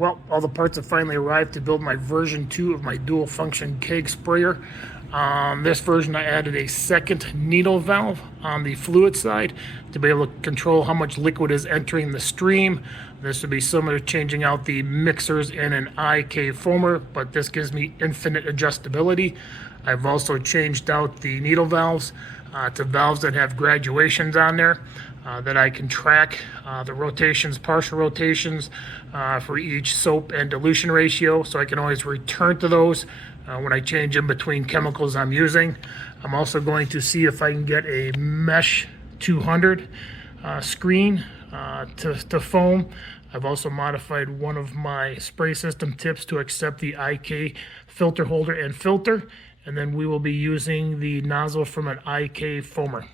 Well, all the parts have finally arrived to build my version 2 of my dual function keg sprayer. This version I added a second needle valve on the fluid side to be able to control how much liquid is entering the stream. This would be similar to changing out the mixers in an IK foamer, but this gives me infinite adjustability. I've also changed out the needle valves to valves that have graduations on there that I can track the rotations, partial rotations for each soap and dilution ratio, so I can always return to those when I change in between chemicals I'm using. I'm also going to see if I can get a Mesh 200 screen to foam. I've also modified one of my spray system tips to accept the IK filter holder and filter, and then we will be using the nozzle from an IK foamer.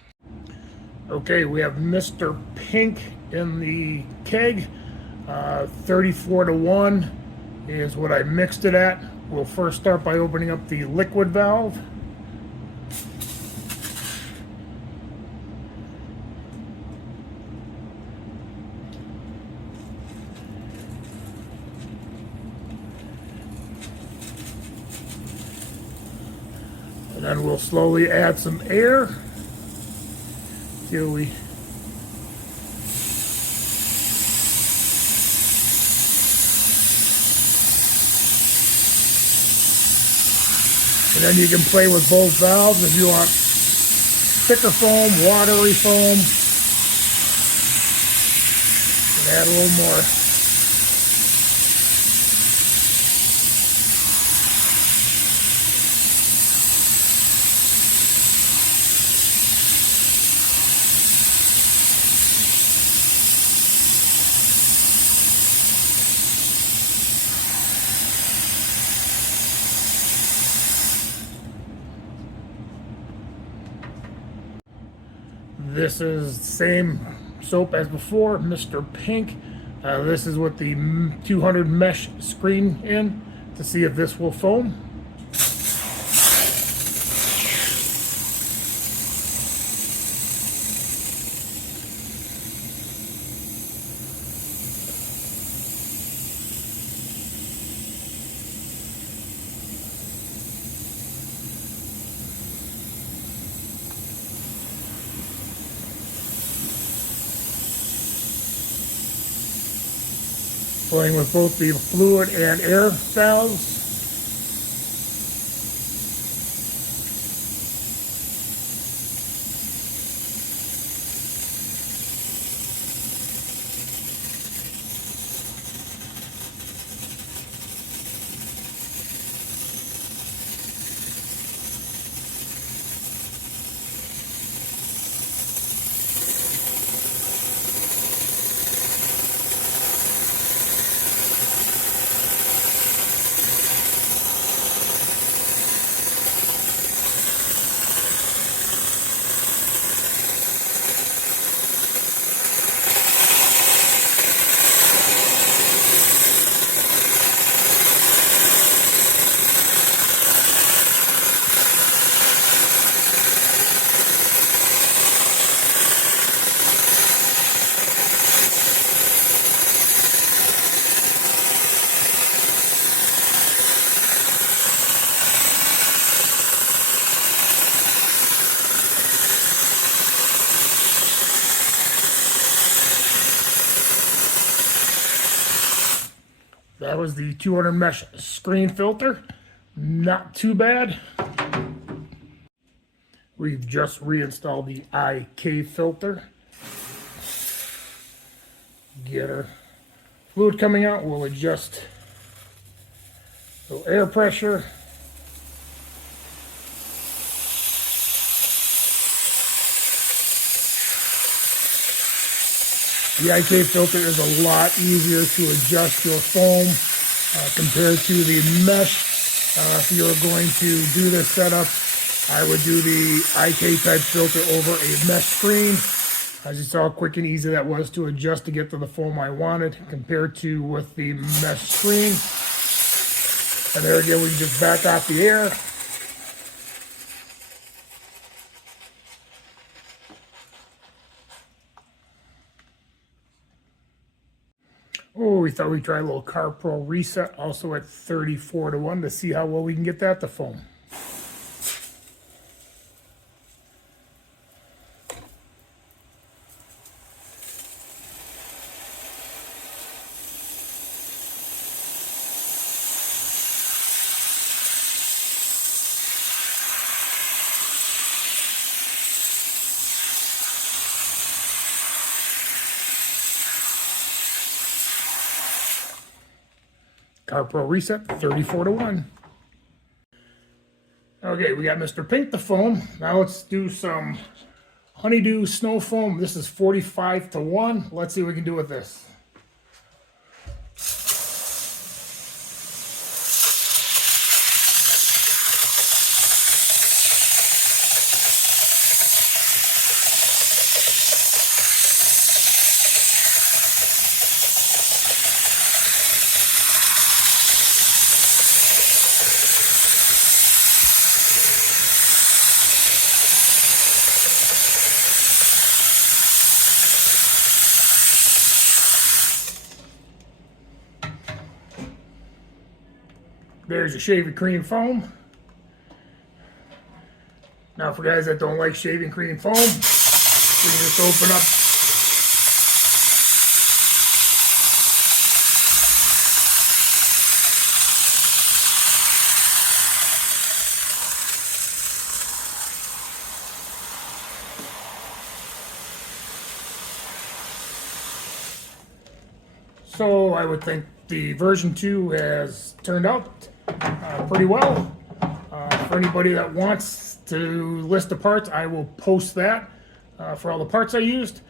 Okay, we have Mr. Pink in the keg. 34-1 is what I mixed it at. We'll first start by opening up the liquid valve. And then we'll slowly add some air till we and then you can play with both valves if you want thicker foam, watery foam, and add a little more. This is the same soap as before, Mr. Pink. This is with the 200 mesh screen in to see if this will foam. Playing with both the fluid and air valves. That was the 200 mesh screen filter. Not too bad. We've just reinstalled the IK filter. Get our fluid coming out. We'll adjust the air pressure. The IK filter is a lot easier to adjust your foam compared to the mesh. If you're going to do this setup, I would do the IK type filter over a mesh screen. As you saw how quick and easy that was to adjust to get to the foam I wanted compared to with the mesh screen. And there again, we can just back off the air. Oh, we thought we'd try a little CarPro Reset, also at 34-1, to see how well we can get that to foam. CarPro Reset, 34-1. Okay, we got Mr. Pink to foam. Now let's do some Honeydew Snow Foam. This is 45-1. Let's see what we can do with this. There's your shaving cream foam. Now for guys that don't like shaving cream foam, we can just open up So I would think the version 2 has turned out pretty well. For anybody that wants to list the parts, I will post that for all the parts I used.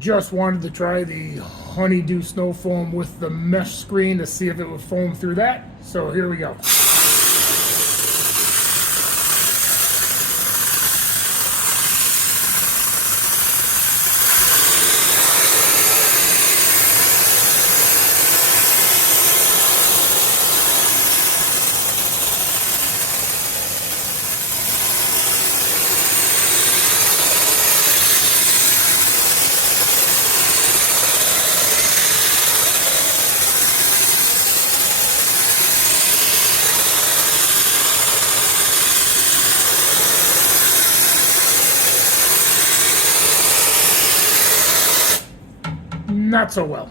Just wanted to try the Honeydew Snow Foam with the mesh screen to see if it would foam through that. So here we go. Not so well.